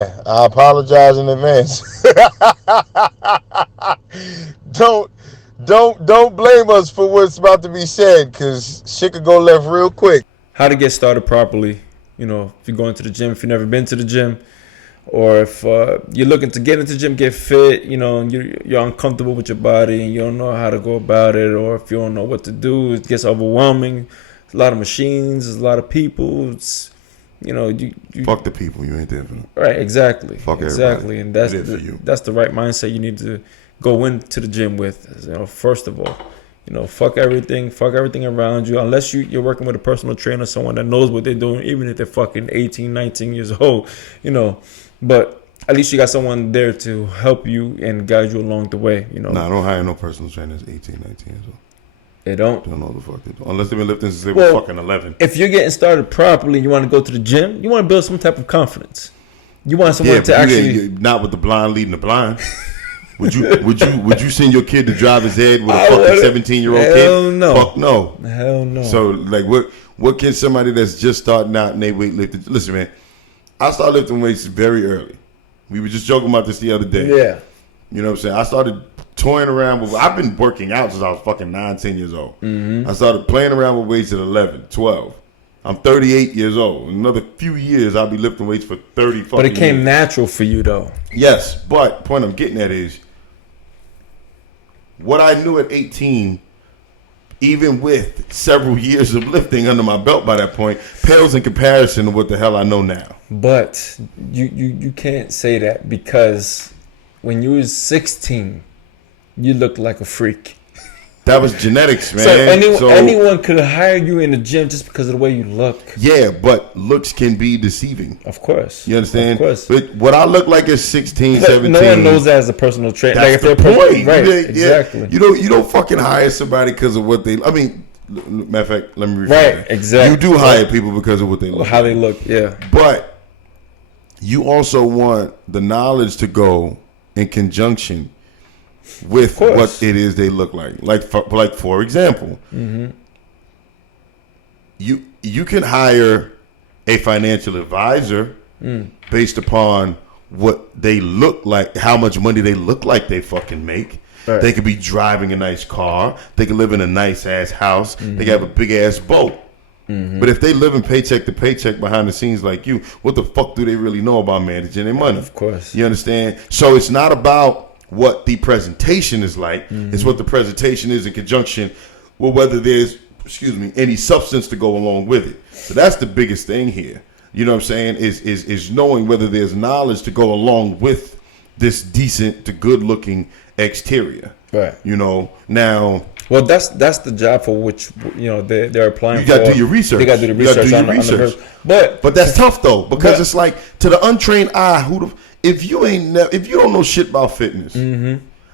I apologize in advance. don't don't blame us for what's about to be said, cause shit could go left real quick. How to get started properly. If you're going to the gym, if you've never been to the gym, or if you're looking to get into the gym, get fit, you're uncomfortable with your body and you don't know how to go about it, or if you don't know what to do, it gets overwhelming. There's a lot of machines, there's a lot of people. You Fuck the people. You ain't there for them. right, exactly, Fuck exactly, everybody. and that's It is for you. that's the right mindset you need to go into the gym with. First of all, fuck everything around you. Unless you're working with a personal trainer, someone that knows what they're doing, even if they're fucking 18, 19 years old, But at least you got someone there to help you and guide you along the way. Nah, I don't hire no personal trainers 18, 19 years old. They don't. Don't know what the fuck they do. Unless they've been lifting since they Well, were fucking 11. If you're getting started properly, you want to go to the gym. You want to build some type of confidence. You want someone to actually not with the blind leading the blind. Would you send your kid to drive his head with a fucking 17-year-old kid? Hell no. Fuck no. Hell no. So like what can somebody that's just starting out and they weightlifting? Listen, man, I started lifting weights very early. We were just joking about this the other day. Yeah. You know what I'm saying? I started toying around with, I've been working out since I was fucking 9, 10 years old. I started playing around with weights at 11, 12. I'm 38 years old. In another few years, I'll be lifting weights for 30 fucking But it came years. natural for you, though. Yes, but point I'm getting at is what I knew at 18, even with several years of lifting under my belt by that point, pales in comparison to what the hell I know now. But you can't say that because when you was 16, you looked like a freak. That was genetics, man. So anyone could hire you in the gym just because of the way you look. Yeah, but looks can be deceiving. Of course. You understand? Of course. But what I look like is 16, But 17. no one knows that as a personal trainer. That's Like if the they're point. right, Yeah, exactly. You don't fucking hire somebody because of what they. I mean, matter of fact, let me rephrase Right, that. exactly. You do hire people because of what they look. How they look, yeah. But you also want the knowledge to go in conjunction with what it is they look like. Like for example, you can hire a financial advisor based upon what they look like, how much money they look like they fucking make. Right. They could be driving a nice car. They could live in a nice ass house. They could have a big ass boat. But if they living paycheck to paycheck behind the scenes like you, what the fuck do they really know about managing their money? Of course. You understand? So it's not about what the presentation is like. It's what the presentation is in conjunction with whether there's, any substance to go along with it. So that's the biggest thing here. You know what I'm saying? Is knowing whether there's knowledge to go along with this decent to good looking exterior. Right. Now. Well, that's the job for which they're applying. You got to do your research. They got to do the research on the person. But that's tough though, because it's like to the untrained eye, if you don't know shit about fitness,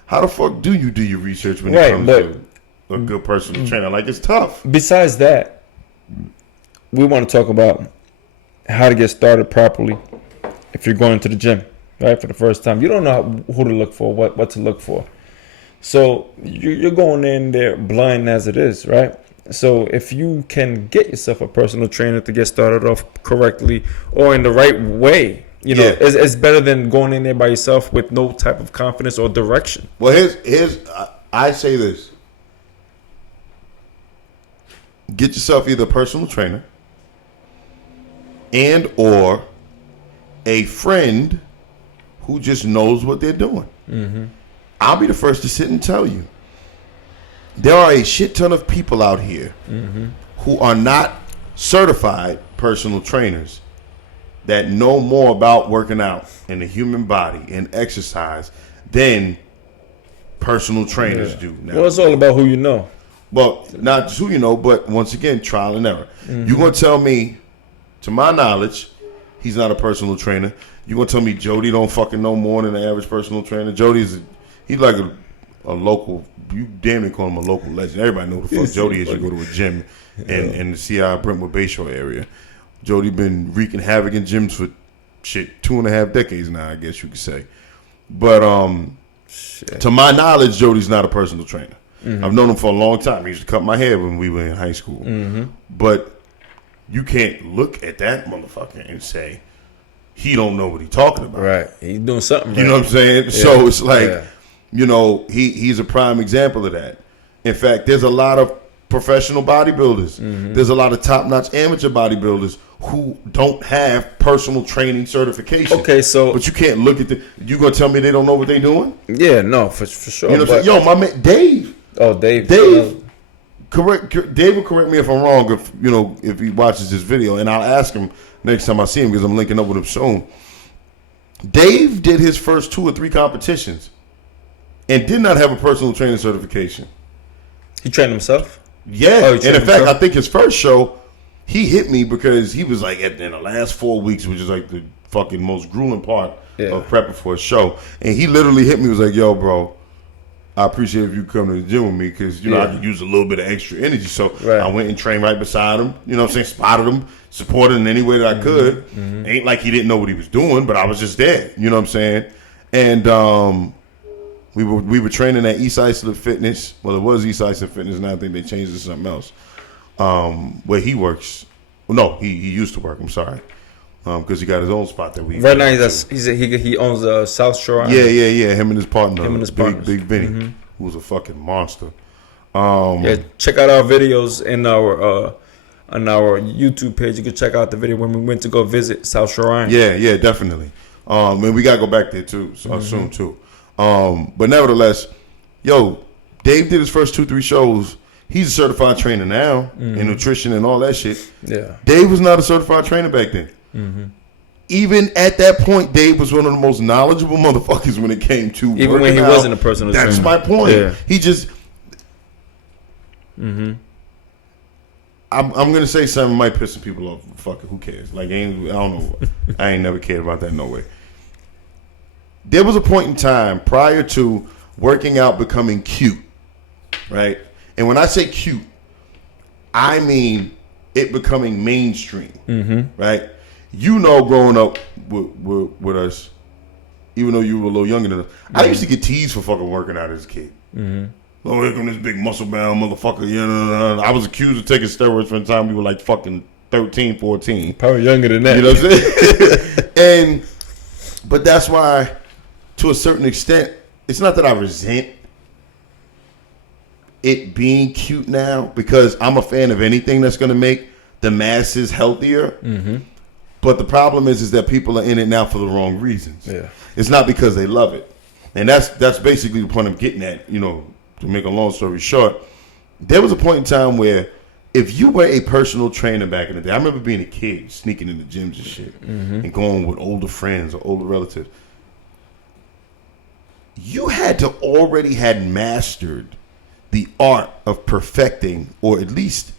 how the fuck do you do your research when it comes to a good personal trainer? Like, it's tough. Besides that, we want to talk about how to get started properly if you're going to the gym, right, for the first time. You don't know who to look for, what to look for. So you're going in there blind as it is, right? So if you can get yourself a personal trainer to get started off correctly or in the right way, it's better than going in there by yourself with no type of confidence or direction. Well, here's I say this. Get yourself either a personal trainer and or a friend who just knows what they're doing. I'll be the first to sit and tell you. There are a shit ton of people out here who are not certified personal trainers that know more about working out in the human body and exercise than personal trainers do. Now, Well, it's all about who you know. well, not just who you know, but once again, trial and error. You're going to tell me, to my knowledge, he's not a personal trainer. You're going to tell me Jody don't fucking know more than the average personal trainer. He's like a local, you damn near call him a local legend. Everybody knows who the fuck Jody is. You go to a gym in the CI Brentwood Bayshore area. Jody been wreaking havoc in gyms for 2.5 decades now, I guess you could say. But to my knowledge, Jody's not a personal trainer. I've known him for a long time. He used to cut my hair when we were in high school. But you can't look at that motherfucker and say, he don't know what he's talking about. Right. He's doing something. You know what I'm saying? Yeah. So it's like, Yeah. you know, he's a prime example of that. In fact, there's a lot of professional bodybuilders. Mm-hmm. There's a lot of top-notch amateur bodybuilders who don't have personal training certification. Okay, so but you can't look at you gonna tell me they don't know what they're doing? yeah, no, for sure. You know what I'm saying? Yo, my man Dave. Oh, Dave. Dave will correct me if I'm wrong. If he watches this video, and I'll ask him next time I see him because I'm linking up with him soon. Dave did his first 2 or 3 competitions and did not have a personal training certification. He trained himself? Yeah, Oh, and in fact, I think his first show, he hit me because he was like in the last 4 weeks, which is like the fucking most grueling part of prepping for a show, and he literally hit me, was like, "Yo, bro, I appreciate if you come to the gym with me because I could use a little bit of extra energy." So I went and trained right beside him. You know what I'm saying? Spotted him, supported him in any way that I could. Ain't like he didn't know what he was doing, but I was just there. You know what I'm saying? And we were training at East Islip Fitness. Well, it was East Islip Fitness, and I think they changed it to something else. Where he works. Well, no, he used to work. I'm sorry. Because he got his own spot that we right now he owns South Shore. Yeah. Him and his partner, Big Vinny, who was a fucking monster. Check out our videos in our on our YouTube page. You can check out the video when we went to go visit South Shore. Yeah, definitely. And we gotta go back there too soon too. But nevertheless, yo, Dave did his first 2-3 shows. He's a certified trainer now in nutrition and all that shit. Yeah, Dave was not a certified trainer back then. Even at that point, Dave was one of the most knowledgeable motherfuckers when it came to even when he out. wasn't a personal trainer. That's my point. Yeah. He just. I'm gonna say something might piss some people off. Fuck it, who cares? Like, I don't know. I ain't never cared about that. No way. There was a point in time prior to working out becoming cute, right? And when I say cute, I mean it becoming mainstream, right? You know, growing up with us, even though you were a little younger than us, I used to get teased for fucking working out as a kid. Oh, here come this big muscle-bound motherfucker. I was accused of taking steroids from the time we were like fucking 13, 14. Probably younger than that. You know what I'm saying? But that's why, to a certain extent, it's not that I resent it being cute now, because I'm a fan of anything that's going to make the masses healthier. But the problem is that people are in it now for the wrong reasons. Yeah. It's not because they love it. And that's basically the point I'm getting at, to make a long story short. There was a point in time where if you were a personal trainer back in the day, I remember being a kid, sneaking into gyms and shit, and going with older friends or older relatives. You had to already had mastered the art of perfecting, or at least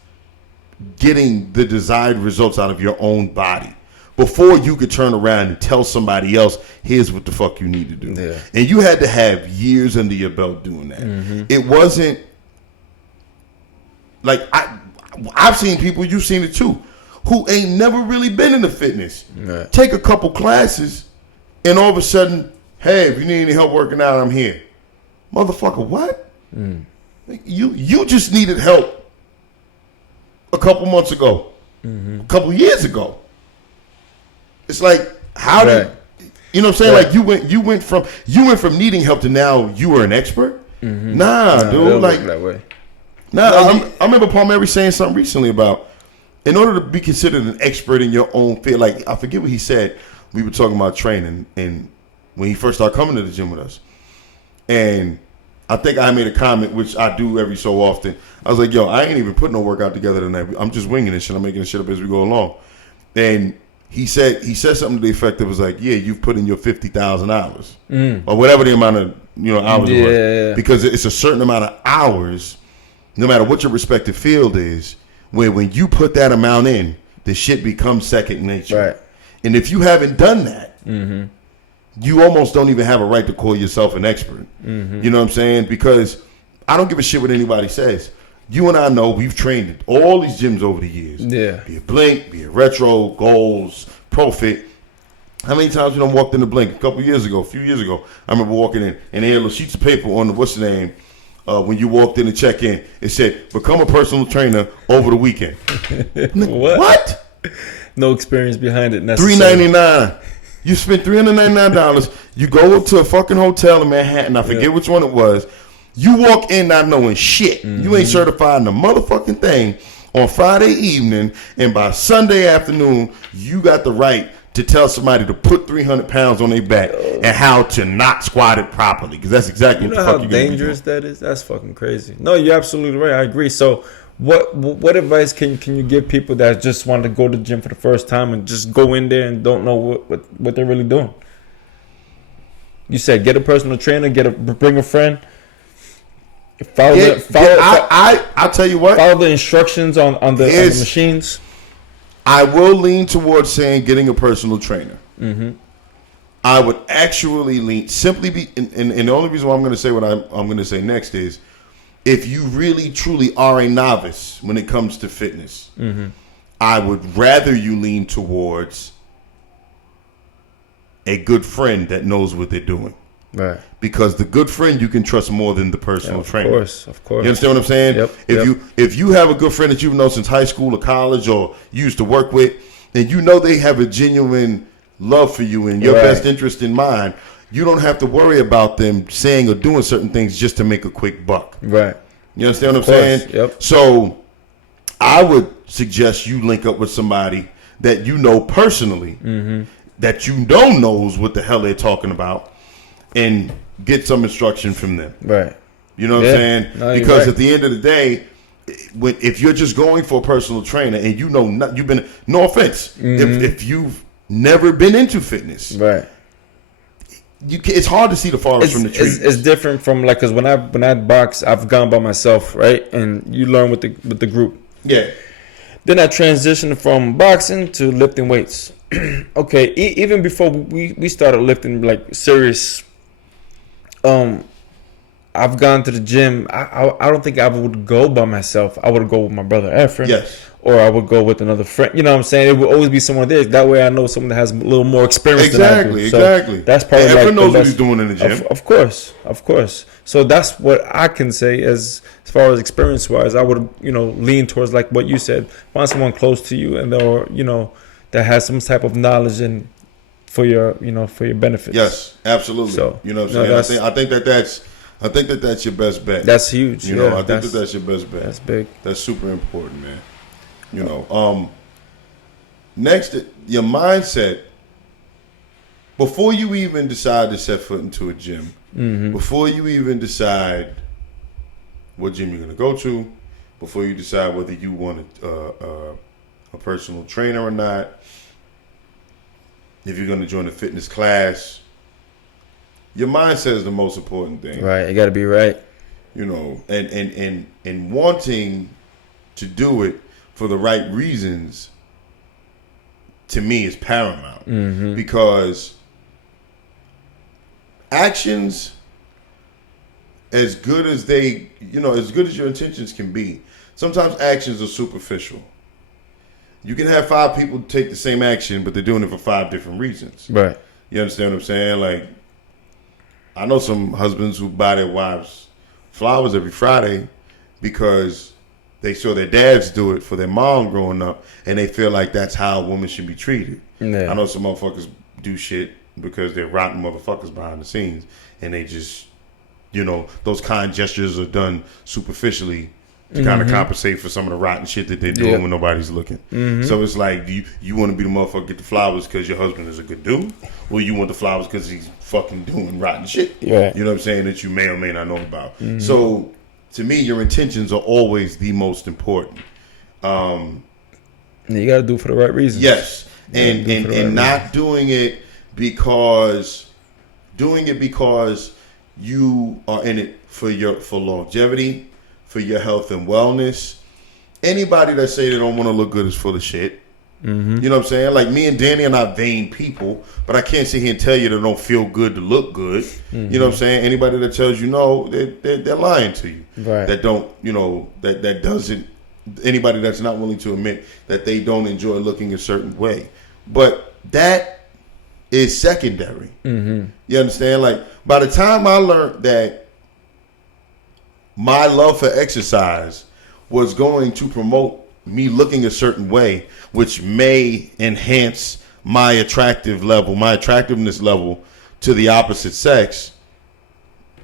getting the desired results out of your own body before you could turn around and tell somebody else, here's what the fuck you need to do. Yeah. And you had to have years under your belt doing that. It wasn't like I've seen people, you've seen it too, who ain't never really been into fitness. Right. Take a couple classes and all of a sudden, hey, if you need any help working out, I'm here. Motherfucker, what? You just needed help a couple months ago, a couple years ago. It's like, how did you know what I'm saying? Like you went from needing help to now you were an expert. Nah, dude, like that way. I remember Palmieri saying something recently about, in order to be considered an expert in your own field, like I forget what he said. We were talking about training, and when he first started coming to the gym with us, and I think I made a comment, which I do every so often. I was like, yo, I ain't even putting no workout together tonight. I'm just winging this shit. I'm making this shit up as we go along. And he said something to the effect that was like, yeah, you've put in your 50,000 hours or whatever the amount of hours it was. Because it's a certain amount of hours, no matter what your respective field is, where when you put that amount in, the shit becomes second nature. Right. And if you haven't done that, you almost don't even have a right to call yourself an expert. You know what I'm saying? Because I don't give a shit what anybody says. You and I know we've trained at all these gyms over the years. Yeah. Be it Blink, be it Retro, Goals, Profit. How many times you done walked in the Blink? A few years ago, I remember walking in and they had little sheets of paper on the, what's the name, when you walked in to check in. It said, become a personal trainer over the weekend. What? No experience behind it. $3.99. You spend $399. You go to a fucking hotel in Manhattan. I forget which one it was. You walk in not knowing shit. You ain't certified in the motherfucking thing on Friday evening, and by Sunday afternoon, you got the right to tell somebody to put 300 pounds on their back and how to not squat it properly. Because that's exactly what the fuck how dangerous that is? That's fucking crazy. No, you're absolutely right. I agree. So what advice can you give people that just want to go to the gym for the first time and just go in there and don't know what they're really doing? You said get a personal trainer, bring a friend. I'll tell you what. Follow the instructions on the machines. I will lean towards saying getting a personal trainer. Mm-hmm. I would actually lean simply and the only reason why I'm going to say what I'm going to say next is if you really truly are a novice when it comes to fitness, I would rather you lean towards a good friend that knows what they're doing. Right. Because the good friend you can trust more than the personal trainer. Of course. You understand what I'm saying? Yep. If you have a good friend that you've known since high school or college or you used to work with, and you know they have a genuine love for you and your best interest in mind, you don't have to worry about them saying or doing certain things just to make a quick buck. Right. You understand what I'm saying? Yep. So I would suggest you link up with somebody that you know personally, that you don't knows what the hell they're talking about, and get some instruction from them. Right. You know what I'm saying? No, because at the end of the day, if you're just going for a personal trainer and you know you've been, no offense, if you've never been into fitness, right, it's hard to see the forest from the trees. It's different from like, because when I box, I've gone by myself, right, and you learn with the group. Yeah. Then I transitioned from boxing to lifting weights. Okay, even before we started lifting like serious. I've gone to the gym. I don't think I would go by myself. I would go with my brother Efren. Yes. Or I would go with another friend. You know what I'm saying? It would always be someone there. That way I know someone that has a little more experience than I do. So exactly. That's probably and Efren knows what he's doing in the gym. Of course. So that's what I can say as far as experience wise. I would, lean towards like what you said. Find someone close to you and or that has some type of knowledge and for your benefits. Yes, absolutely. So, you know what I'm saying? I think that's your best bet. That's huge. I think that's your best bet. That's big. That's super important, man. Next, your mindset. Before you even decide to set foot into a gym, before you even decide what gym you're going to go to, before you decide whether you want a personal trainer or not, if you're going to join a fitness class, your mindset is the most important thing. Right, you got to be right. And wanting to do it for the right reasons, to me, is paramount. Because actions, as good as as good as your intentions can be, sometimes actions are superficial. You can have 5 people take the same action, but they're doing it for 5 different reasons. Right. You understand what I'm saying? Like, I know some husbands who buy their wives flowers every Friday because they saw their dads do it for their mom growing up, and they feel like that's how a woman should be treated. Yeah. I know some motherfuckers do shit because they're rotten motherfuckers behind the scenes, and they just, those kind gestures are done superficially to kind of compensate for some of the rotten shit that they're doing when nobody's looking. So it's like, do you want to be the motherfucker get the flowers because your husband is a good dude, or you want the flowers because he's fucking doing rotten shit? Yeah. You know what I'm saying, that you may or may not know about. So to me, your intentions are always the most important. You got to do it for the right reasons. Yes, and not doing it because you are in it for longevity, for your health and wellness. Anybody that say they don't want to look good is full of shit. You know what I'm saying? Like, me and Danny are not vain people, but I can't sit here and tell you they don't feel good to look good. You know what I'm saying? Anybody that tells you no, they're lying to you. Right. That don't, that doesn't, anybody that's not willing to admit that they don't enjoy looking a certain way. But that is secondary. You understand? Like, by the time I learned that my love for exercise was going to promote me looking a certain way, which may enhance my attractiveness level to the opposite sex,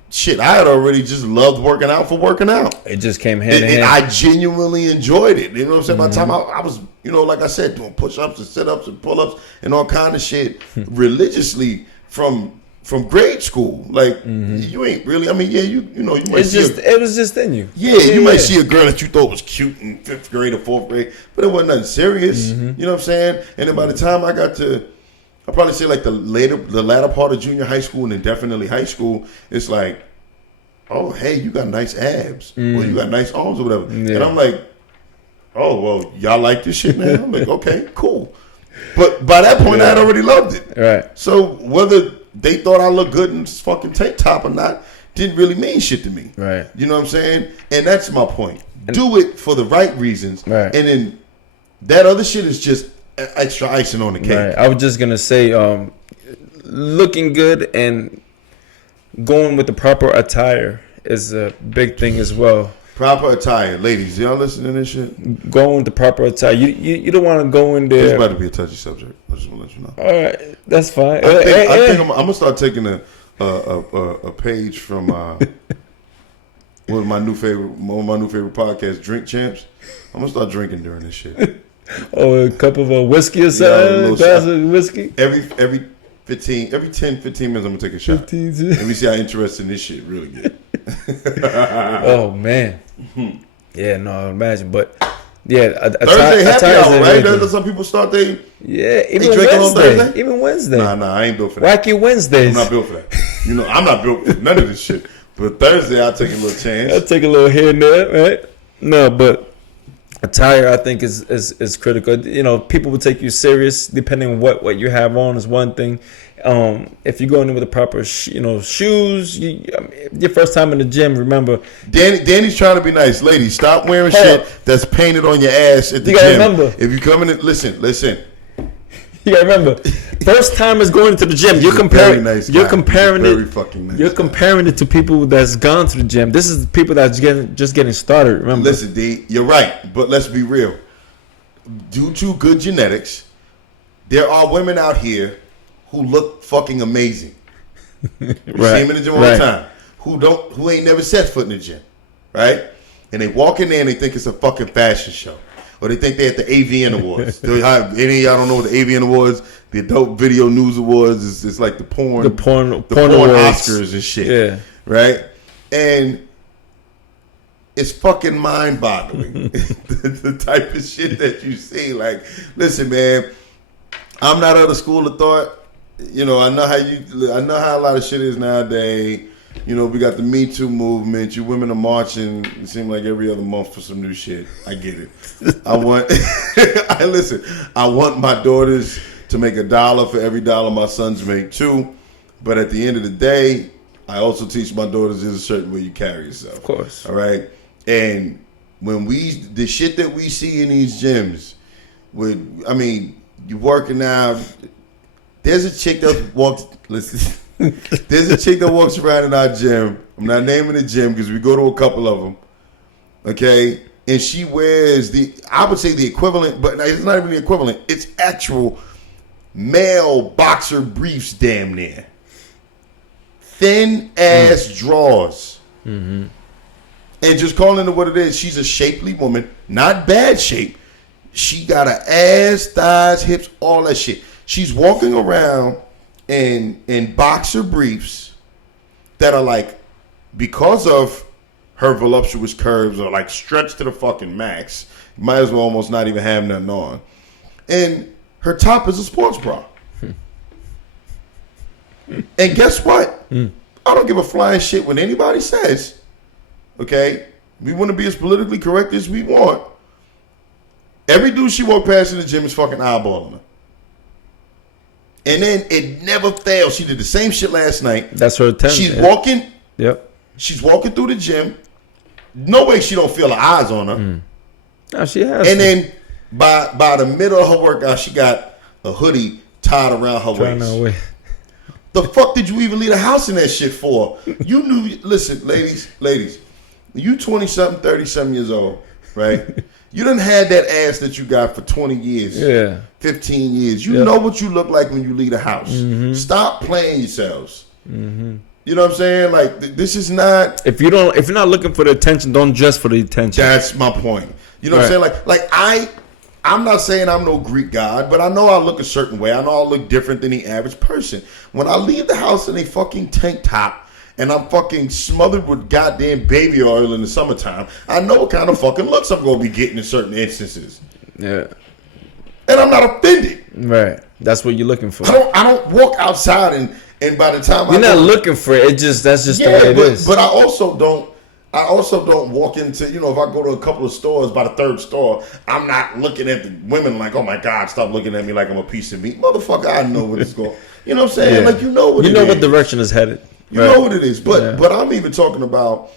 shit, I had already just loved working out for working out. It just came hand in And hand. I genuinely enjoyed it. You know what I'm saying? By the time I was, like I said, doing push-ups and sit-ups and pull-ups and all kind of shit religiously from grade school. Like, you ain't really, I mean, yeah, you might It was just in you. Yeah, you might see a girl that you thought was cute in 5th grade or 4th grade, but it wasn't nothing serious. You know what I'm saying? And then by the time I got to, I'll probably say like the latter part of junior high school and then definitely high school, it's like, oh, hey, you got nice abs. Or you got nice arms or whatever. Yeah. And I'm like, oh, well, y'all like this shit now? I'm like, okay, cool. But by that point, I had already loved it. Right. So whether they thought I looked good in this fucking tank top or not didn't really mean shit to me. Right. You know what I'm saying? And that's my point. Do it for the right reasons. Right. And then that other shit is just extra icing on the cake. Right. I was just going to say, looking good and going with the proper attire is a big thing as well. Proper attire. Ladies, y'all listening to this shit? Going with the proper attire. You don't want to go in there. It's about to be a touchy subject. I just want to let you know. All right. That's fine. I think I'm going to start taking a page from one of my new favorite podcasts, Drink Champs. I'm going to start drinking during this shit. Oh, a cup of whiskey or something? Glass of whiskey? Every 10, 15 minutes, I'm going to take a shot. Let me see how interesting this shit really get. Oh, man. Yeah, no, imagine. But, yeah. Thursday happy hour, right? There's some people start they even drinking on Wednesday. Thursday? Even Wednesday. Nah, I ain't built for that. Wacky Wednesdays. I'm not built for that. I'm not built for none of this shit. But Thursday, I'll take a little chance. I'll take a little here and there, right? No, but attire, I think, is critical. People will take you serious depending on what you have on is one thing. If you go in with the proper, shoes, your first time in the gym, remember. Danny's trying to be nice. Ladies, stop wearing shit that's painted on your ass at the you gotta gym. Remember. If you come in, listen. You gotta remember, first time is going to the gym. You're comparing it to people that's gone to the gym. This is people that's just getting started. Remember. Listen, D, you're right, but let's be real. Due to good genetics, there are women out here who look fucking amazing. You see them in the gym all the time. Who ain't never set foot in the gym, right? And they walk in there and they think it's a fucking fashion show. Or they think they're at the AVN Awards. Any of y'all don't know what the AVN Awards, the Adult Video News Awards, is like the porn Oscars and shit. Yeah. Right? And it's fucking mind-boggling. the type of shit that you see. Like, listen, man, I'm not of the school of thought. I know how a lot of shit is nowadays. We got the Me Too movement. You women are marching, it seems like every other month for some new shit. I get it. I want my daughters to make $1 for every $1 my sons make too. But at the end of the day, I also teach my daughters there's a certain way you carry yourself. Of course. All right. And when the shit that we see in these gyms, you working out. There's a chick that walks. Listen. There's a chick that walks around in our gym. I'm not naming the gym because we go to a couple of them. Okay, and she wears I would say the equivalent, but it's not even the equivalent. It's actual male boxer briefs, damn near. Thin ass drawers. Mm-hmm. And just calling it what it is, she's a shapely woman, not bad shape. She got her ass, thighs, hips, all that shit. She's walking around in boxer briefs that are like, because of her voluptuous curves, are like stretched to the fucking max. You might as well almost not even have nothing on. And her top is a sports bra. And guess what? I don't give a flying shit when anybody says, okay, we want to be as politically correct as we want. Every dude she walked past in the gym is fucking eyeballing her. And then it never fails. She did the same shit last night. That's her attempt. She's walking. Yep. She's walking through the gym. No way she don't feel her eyes on her. No, she has. And then by the middle of her workout, she got a hoodie tied around her waist. The fuck did you even leave the house in that shit for? You knew. Listen, ladies, you 20-something, 30-something years old, right? You done had that ass that you got for 20 years. Yeah. 15 years. You know what you look like when you leave the house. Stop playing yourselves. You know what I'm saying? Like, this is not... If you're not looking for the attention, don't dress for the attention. That's my point. You know what I'm saying? I'm not saying I'm no Greek god, but I know I look a certain way. I know I look different than the average person. When I leave the house in a fucking tank top and I'm fucking smothered with goddamn baby oil in the summertime, I know what kind of fucking looks I'm going to be getting in certain instances. Yeah. And I'm not offended. Right. That's what you're looking for. I don't walk outside and by the time you're not looking for it, that's just the way it is. But I also don't walk into, if I go to a couple of stores, by the third store, I'm not looking at the women like, oh my God, stop looking at me like I'm a piece of meat. Motherfucker, I know what it's going. You know what I'm saying? Like, you know what direction is headed. You know what it is. But I'm even talking about,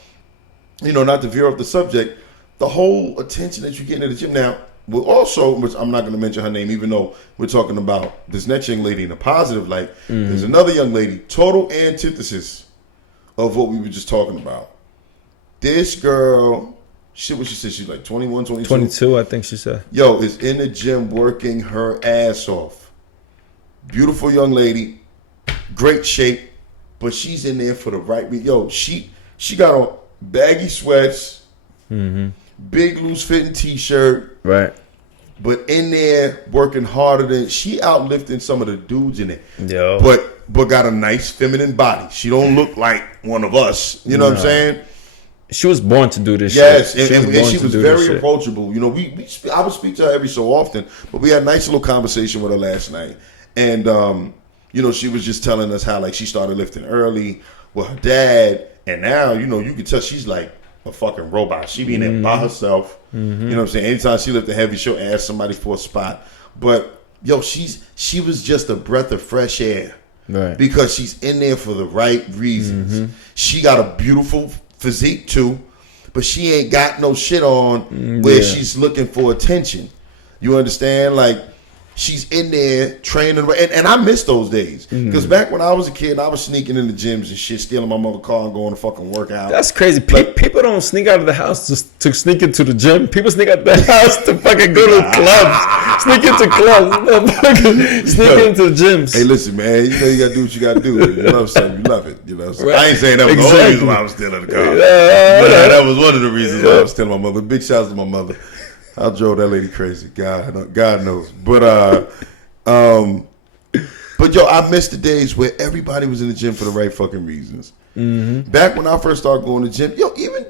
not to veer off the subject, the whole attention that you get in the gym. Now, we'll also, which I'm not going to mention her name, even though we're talking about this next young lady in a positive light. There's another young lady, total antithesis of what we were just talking about. This girl, what she said, she's like 21, 22? 22, I think she said. Yo, is in the gym working her ass off. Beautiful young lady, great shape, but she's in there for the right reason. Yo, she got on baggy sweats, big loose fitting t-shirt, right? But in there working harder than she outlifting some of the dudes in it. Yo, but got a nice feminine body. She don't look like one of us. You know what I'm saying? She was born to do this shit. Yes, and she was very approachable. I would speak to her every so often, but we had a nice little conversation with her last night. And, she was just telling us how, like, she started lifting early with her dad. And now, you can tell she's like a fucking robot. She be in there by herself. You know what I'm saying? Anytime she lifted heavy, she'll ask somebody for a spot. But, she was just a breath of fresh air. Right. Because she's in there for the right reasons. She got a beautiful physique too, but she ain't got no shit on where she's looking for attention. You understand? Like, she's in there training, and I miss those days because back when I was a kid, I was sneaking in the gyms and shit, stealing my mother's car and going to fucking work out. That's crazy. People don't sneak out of the house to sneak into the gym. People sneak out of the house to fucking go to clubs, sneak into clubs, sneak into the gyms. Hey, listen, man, you gotta do what you gotta do. You love something, you love it. Right. I ain't saying that was the only reason why I was stealing the car, but that was one of the reasons why I was stealing my mother. Big shouts to my mother. I drove that lady crazy. God knows. But yo, I miss the days where everybody was in the gym for the right fucking reasons. Back when I first started going to the gym, even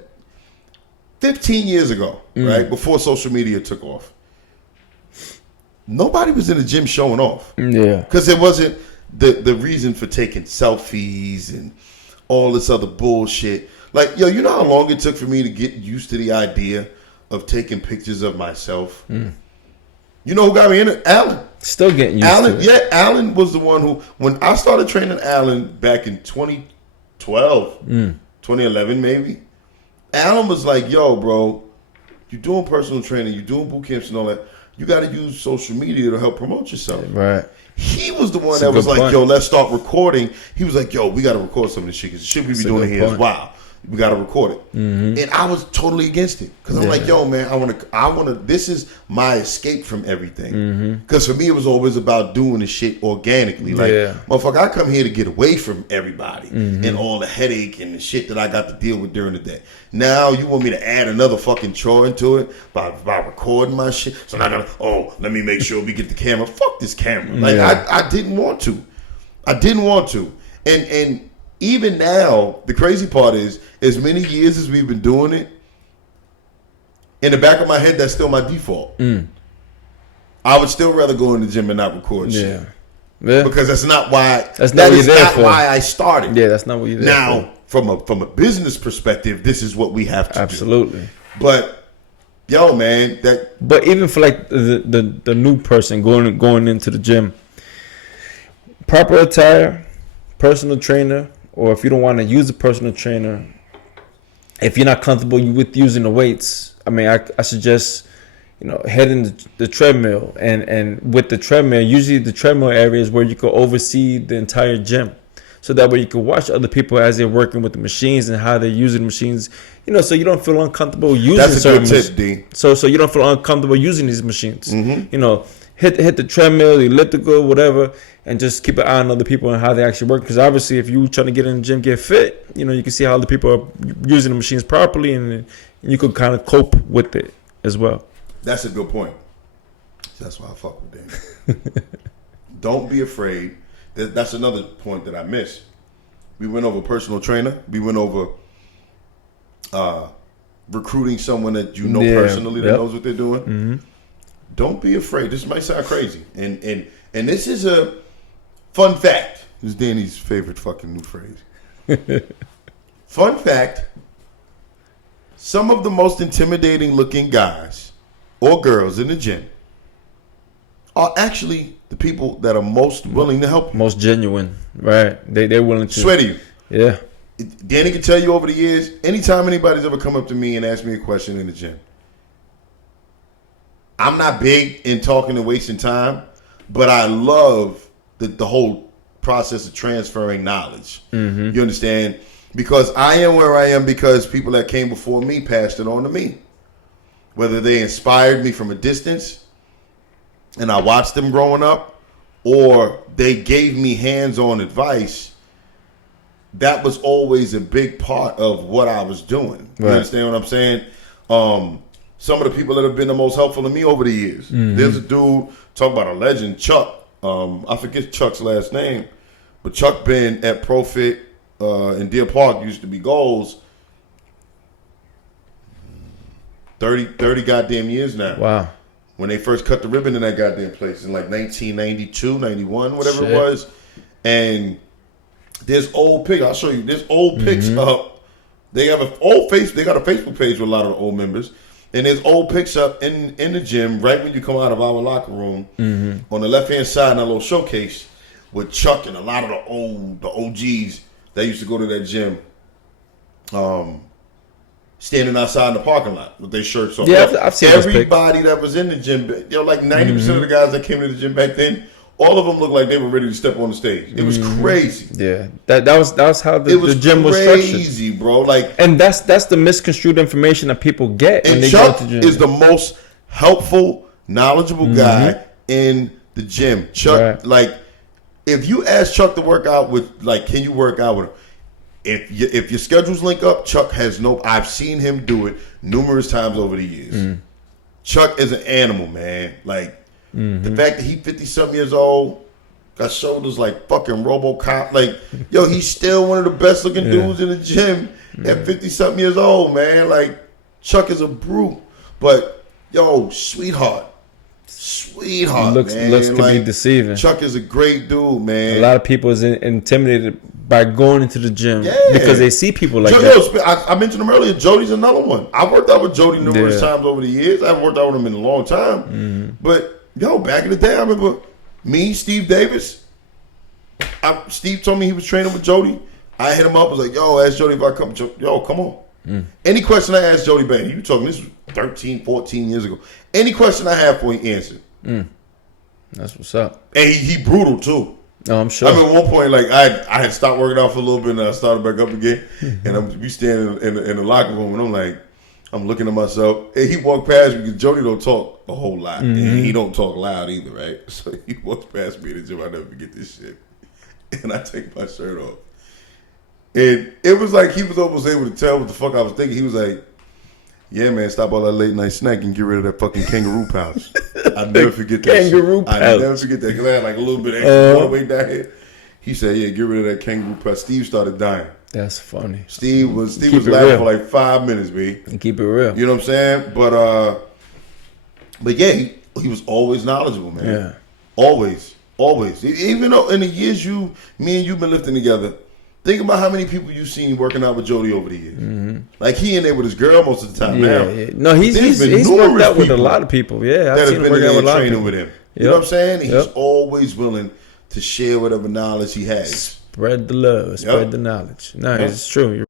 15 years ago, right before social media took off, nobody was in the gym showing off. Yeah, because it wasn't the reason for taking selfies and all this other bullshit. Like, yo, you know how long it took for me to get used to the idea of taking pictures of myself? You know who got me in it? Alan. Still getting used to it. Yeah, Alan was the one who, when I started training Alan back in 2012, 2011 maybe, Alan was like, yo, bro, you're doing personal training, you're doing boot camps and all that, you got to use social media to help promote yourself. Right. He was the one that was like, yo, let's start recording. He was like, yo, we got to record some of this shit because the shit we be doing here is wild. We got to record it. And I was totally against it because I'm like, yo, man, I want to, this is my escape from everything. Because for me, it was always about doing the shit organically. Like, motherfucker, I come here to get away from everybody and all the headache and the shit that I got to deal with during the day. Now you want me to add another fucking chore into it by recording my shit. So now I got to, let me make sure we get the camera. Fuck this camera. Like, I didn't want to. And even now, the crazy part is, as many years as we've been doing it, in the back of my head, that's still my default. I would still rather go in the gym and not record shit. Yeah. Because that's not why. That's not why I started. Yeah, that's not what you're there now, for. From a business perspective, this is what we have to do. Absolutely. But yo, man, But even for like the new person going into the gym, proper attire, personal trainer. Or if you don't want to use a personal trainer, if you're not comfortable with using the weights, I mean, I suggest, head in the treadmill. And with the treadmill, usually the treadmill area is where you can oversee the entire gym. So that way you can watch other people as they're working with the machines and how they're using the machines. so you don't feel uncomfortable using That's a certain good tip, D. So you don't feel uncomfortable using these machines. Mm-hmm. Hit the treadmill, the elliptical, whatever, and just keep an eye on other people and how they actually work. Because obviously, if you trying to get in the gym, get fit, you can see how other people are using the machines properly, and you could kind of cope with it as well. That's a good point. That's why I fuck with Daniel. Don't be afraid. That's another point that I missed. We went over personal trainer. We went over recruiting someone that you know personally that knows what they're doing. Mm-hmm. Don't be afraid. This might sound crazy, and this is a fun fact. This is Danny's favorite fucking new phrase. Fun fact: some of the most intimidating looking guys or girls in the gym are actually the people that are most willing to help you. Most genuine, right? They're willing to swear to you. Yeah. Danny can tell you over the years, anytime anybody's ever come up to me and asked me a question in the gym, I'm not big in talking and wasting time, but I love the whole process of transferring knowledge. Mm-hmm. You understand? Because I am where I am because people that came before me passed it on to me. Whether they inspired me from a distance and I watched them growing up, or they gave me hands-on advice, that was always a big part of what I was doing. You understand what I'm saying? Some of the people that have been the most helpful to me over the years. Mm-hmm. There's a dude, talk about a legend, Chuck. I forget Chuck's last name, but Chuck been at Profit in Deer Park, used to be Goals, 30 goddamn years now. Wow. When they first cut the ribbon in that goddamn place in like 1992, 91, whatever it was. And there's old pics. I'll show you. There's old pics up. They have they got a Facebook page with a lot of the old members. And there's old pics up in the gym right when you come out of our locker room. Mm-hmm. On the left-hand side in a little showcase with Chuck and a lot of the OGs that used to go to that gym. Standing outside in the parking lot with their shirts on. Yeah, I've seen everybody that was in the gym. Like 90% of the guys that came to the gym back then, all of them looked like they were ready to step on the stage. It was crazy. Yeah, that was how the gym was structured. Crazy, bro. Like, and that's the misconstrued information that people get when they Chuck go to the gym. is the most helpful, knowledgeable guy in the gym. Chuck, like, if you ask Chuck to work out with, like, can you work out with him? If your schedules link up, Chuck has I've seen him do it numerous times over the years. Chuck is an animal, man. Like, the fact that he's 50-something years old, got shoulders like fucking RoboCop. Like, yo, he's still one of the best looking dudes in the gym at 50-something years old, man. Like, Chuck is a brute. But, yo, sweetheart, looks man. Looks can be deceiving. Chuck is a great dude, man. A lot of people is intimidated by going into the gym because they see people like that. I mentioned him earlier. Jody's another one. I've worked out with Jody numerous times over the years. I haven't worked out with him in a long time. But, yo, back in the day, I remember me, Steve Davis. Steve told me he was training with Jody. I hit him up. I was like, yo, ask Jody if I come. Yo, come on. Any question I asked Jody Bain, you talking, this was 13, 14 years ago. Any question I have for him, he answered. That's what's up. And he brutal, too. Oh, I'm sure. I mean, at one point, like, I had stopped working out for a little bit, and I started back up again. And we standing in the locker room, and I'm like, I'm looking at myself. And he walked past me because Jody don't talk a whole lot. And he don't talk loud either, right? So he walks past me in the gym. I never forget this shit. And I take my shirt off. And it was like he was almost able to tell what the fuck I was thinking. He was like, yeah, man, stop all that late night snack and get rid of that fucking kangaroo pouch. I'll never forget that kangaroo pouch. I'll never forget that because I had like a little bit of extra water way down here. He said, yeah, get rid of that kangaroo pouch. Steve started dying. That's funny. Steve was laughing for like 5 minutes, B. And keep it real. You know what I'm saying? But yeah, he was always knowledgeable, man. Yeah. Always. Even though in the years me and you been lifting together, think about how many people you've seen working out with Jody over the years. Like, he in there with his girl most of the time now. Yeah. No, he's worked out with a lot of people. Yeah, I've seen him work out with a lot of people. With him. You know what I'm saying? He's always willing to share whatever knowledge he has. Spread the love. Spread the knowledge. No, it's true.